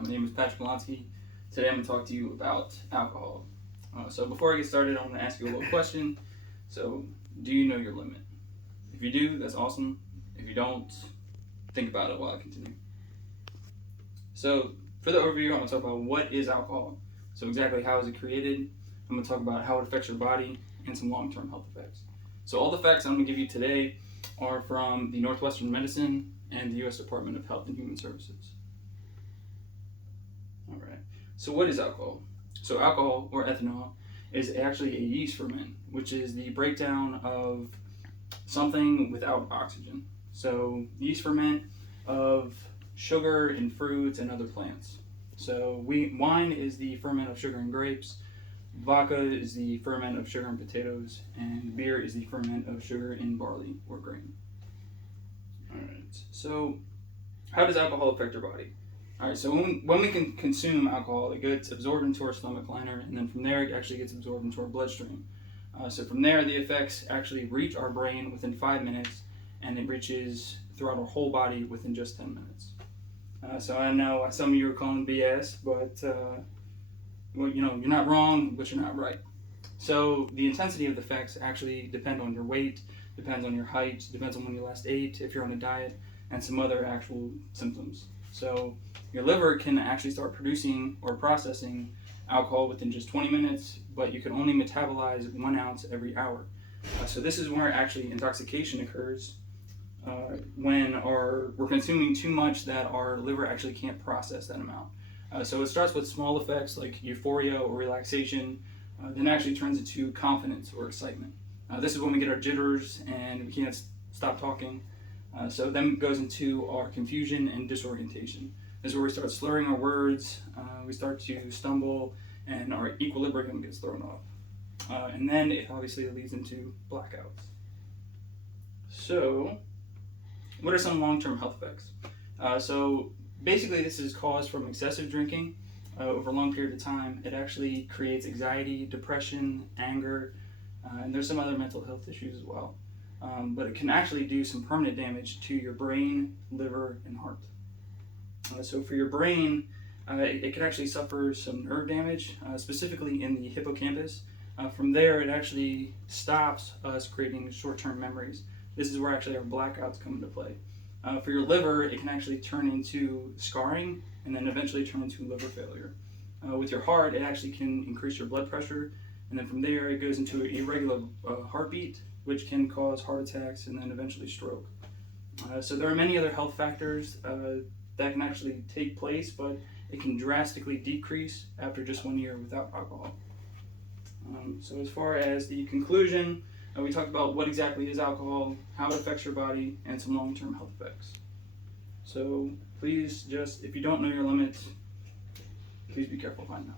My name is Patrick Polonsky. Today I'm going to talk to you about alcohol. So before I get started, I want to ask you a little question. So, do you know your limit? If you do, that's awesome. If you don't, think about it while I continue. So, for the overview, I'm going to talk about what is alcohol. So exactly how is it created? I'm going to talk about how it affects your body and some long-term health effects. So all the facts I'm going to give you today are from the Northwestern Medicine and the U.S. Department of Health and Human Services. All right. So what is alcohol? So alcohol, or ethanol, is actually a yeast ferment, which is the breakdown of something without oxygen. So yeast ferment of sugar in fruits and other plants. So wine is the ferment of sugar in grapes, vodka is the ferment of sugar in potatoes, and beer is the ferment of sugar in barley or grain. All right. So how does alcohol affect your body? All right, so when we can consume alcohol, it gets absorbed into our stomach liner, and then from there it actually gets absorbed into our bloodstream. So from there, the effects actually reach our brain within 5 minutes, and it reaches throughout our whole body within just 10 minutes. So I know some of you are calling BS, but well, you're not wrong, but you're not right. So the intensity of the effects actually depend on your weight, depends on your height, depends on when you last ate, if you're on a diet, and some other actual symptoms. So your liver can actually start producing or processing alcohol within just 20 minutes, but you can only metabolize 1 ounce every hour. So this is where actually intoxication occurs when we're consuming too much that our liver actually can't process that amount. So it starts with small effects like euphoria or relaxation, then actually turns into confidence or excitement. This is when we get our jitters and we can't stop talking. So then it goes into our confusion and disorientation. This is where we start slurring our words, we start to stumble, and our equilibrium gets thrown off. And then it obviously leads into blackouts. So, what are some long-term health effects? So basically this is caused from excessive drinking over a long period of time. It actually creates anxiety, depression, anger, and there's some other mental health issues as well. But it can actually do some permanent damage to your brain, liver, and heart. So for your brain, it can actually suffer some nerve damage, specifically in the hippocampus. From there, it actually stops us creating short-term memories. This is where actually our blackouts come into play. For your liver, it can actually turn into scarring and then eventually turn into liver failure. With your heart, it actually can increase your blood pressure, and then from there, it goes into an irregular heartbeat, which can cause heart attacks and then eventually stroke. So there are many other health factors that can actually take place, but it can drastically decrease after just 1 year without alcohol. So as far as the conclusion, we talked about what exactly is alcohol, how it affects your body, and some long-term health effects. So please if you don't know your limits, please be careful finding out.